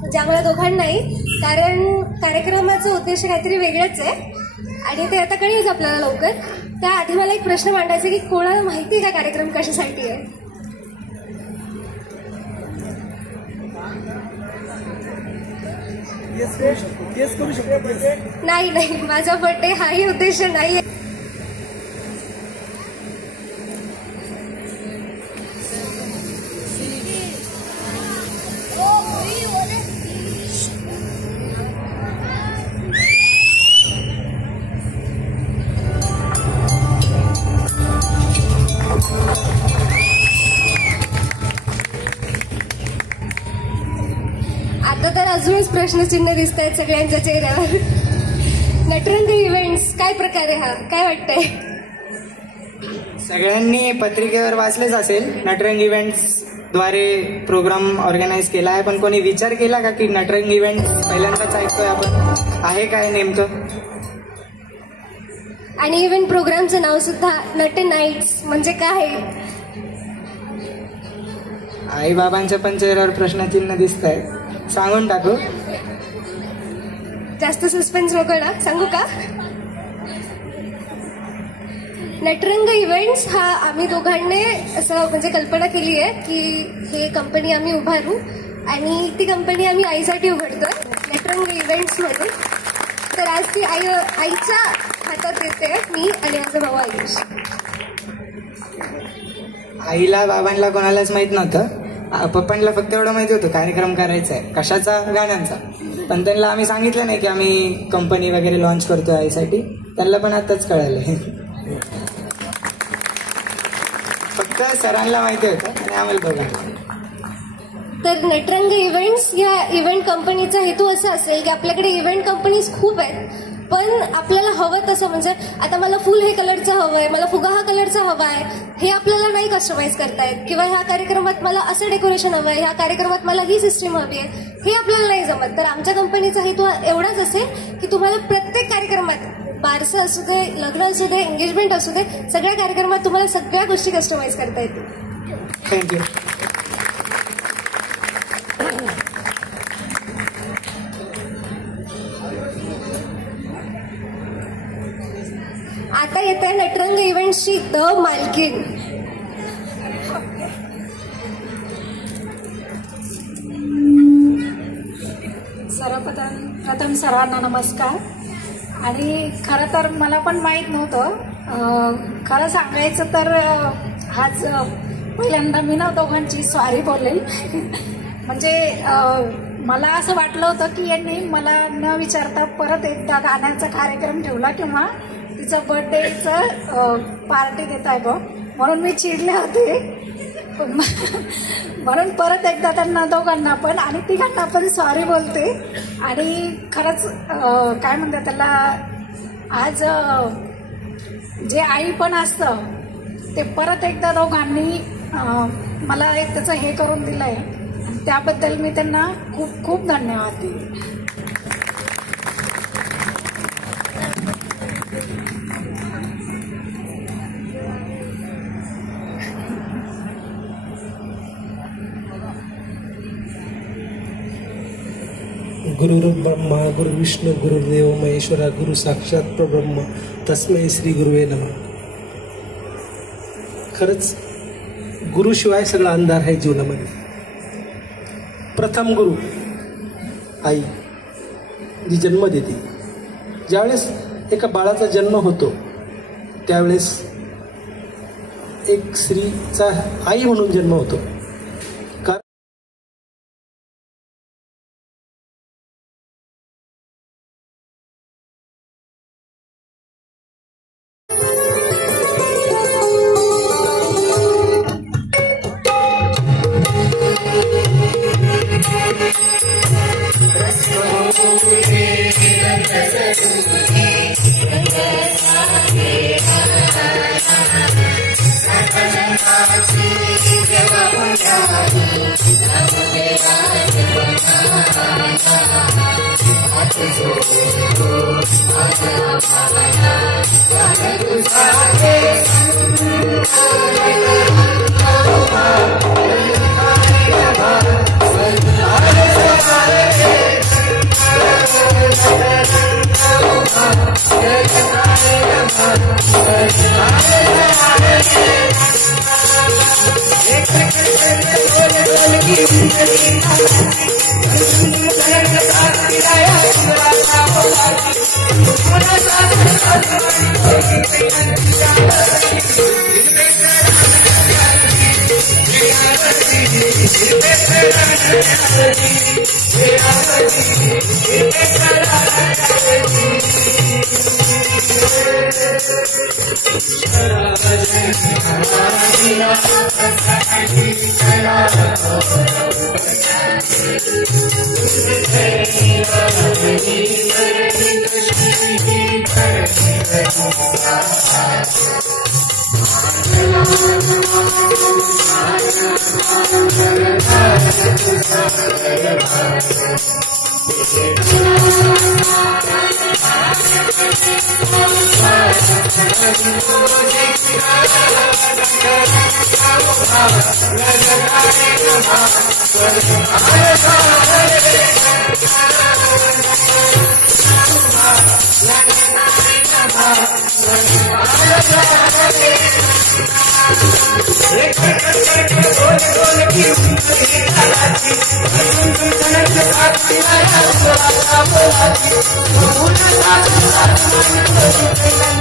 म्हणजे आम्हाला दोघांनाही, कारण कार्यक्रमाचा उद्देश काहीतरी वेगळाच आहे आणि ते आता कळेलच आपल्याला लवकर. त्याआधी मला एक प्रश्न मांडायचा की कोणाला माहिती आहे का कार्यक्रम कशासाठी आहे? नाही नाही, माझा बर्थडे हाही उद्देश नाही. आता तर अजूनच प्रश्नचिन्ह दिसत आहेत सगळ्यांच्या चेहऱ्यावर. नटरंग इव्हेंट्स काय प्रकार आहे हा, काय वाटतंय? सगळ्यांनी पत्रिकेवर वाचलेच असेल, नटरंग इव्हेंट्स द्वारे प्रोग्राम ऑर्गनाईज केला आहे. पण कोणी विचार केला का की नटरंग इव्हेंट पहिल्यांदाच ऐकतोय आपण, आहे काय नेमकं? आणि इव्हेंट प्रोग्रामचं नाव सुद्धा नट नाईट्स म्हणजे काय? आई बाबांच्या पण चेहऱ्यावर प्रश्नचिन्ह दिसत आहे, सांगून टाकू. जास्त सस्पेन्स नको ना, सांगू का? नटरंग इव्हेंट्स हा आम्ही दोघांनी असं म्हणजे कल्पना केली आहे की हे कंपनी आम्ही उभारू आणि ती कंपनी आम्ही आईसाठी उघडतोय, नटरंग इव्हेंट्स म्हणून. तर आज ती आईच्या हातात येते मी आणि माझा भाऊ आयुष. आईला बाबांना कोणालाच माहित नव्हतं, पप्पांना फक्त एवढं माहिती होतं कार्यक्रम करायचा आहे, कशाचा? गाण्यांचा. पण त्यांना आम्ही सांगितलं नाही की आम्ही कंपनी वगैरे लॉन्च करतोय आईसाठी. त्यांना पण आताच कळालं. फक्त सरांना माहिती होतं आणि आम्हाला बघा. तर नटरंग इव्हेंट्स या इव्हेंट कंपनीचा हेतू असा असेल की आपल्याकडे इव्हेंट कंपनीज खूप आहेत, पण आपल्याला हवं तसं म्हणजे आता मला फुल हे कलरचं हवं आहे, मला फुगा हा कलरचा हवा आहे, हे आपल्याला नाही कस्टमाइज करतायत. किंवा ह्या कार्यक्रमात मला असं डेकोरेशन हवं आहे, ह्या कार्यक्रमात मला ही सिस्टीम हवी आहे, हे आपल्याला नाही जमत. तर आमच्या कंपनीचा हेतू एवढाच असेल की तुम्हाला प्रत्येक कार्यक्रमात, बारसं असू दे, लग्न असू दे, एंगेजमेंट असू दे, सगळ्या कार्यक्रमात तुम्हाला सगळ्या गोष्टी कस्टमाइज करता येतील. थँक्यू. आता येते नटरंग इव्हेंट्सची द मालकीण. प्रथम सर्वांना नमस्कार. आणि खरं तर मला पण माहीत नव्हतं, खरं सांगायचं तर आज पहिल्यांदा मी ना दोघांची सॉरी बोलेल. म्हणजे मला असं वाटलं होतं की यांनी मला न विचारता परत एकदा गाण्याचा कार्यक्रम ठेवला किंवा तिचं बर्थडेचं पार्टी देत आहे गं, म्हणून मी चिडले होते. म्हणून परत एकदा त्यांना दोघांना पण आणि तिघांना पण सॉरी बोलते. आणि खरंच काय म्हणतात त्याला, आज जे आई पण असतं ते परत एकदा दोघांनी मला एक त्याचं हे करून दिलं आहे, त्याबद्दल मी त्यांना खूप खूप धन्यवाद देते. गुरुर् ब्रह्मा गुरु विष्णू गुरुदेव महेश्वरा गुरु साक्षात परब्रह्म तस्मै श्री गुरुवे नमः. खरंच गुरुशिवाय सगळा अंधार आहे जीवनामध्ये. प्रथम गुरु आई जी जन्म देते. ज्यावेळेस एका बाळाचा जन्म होतो त्यावेळेस एक स्त्रीचा आई म्हणून जन्म होतो. Hare Thank you.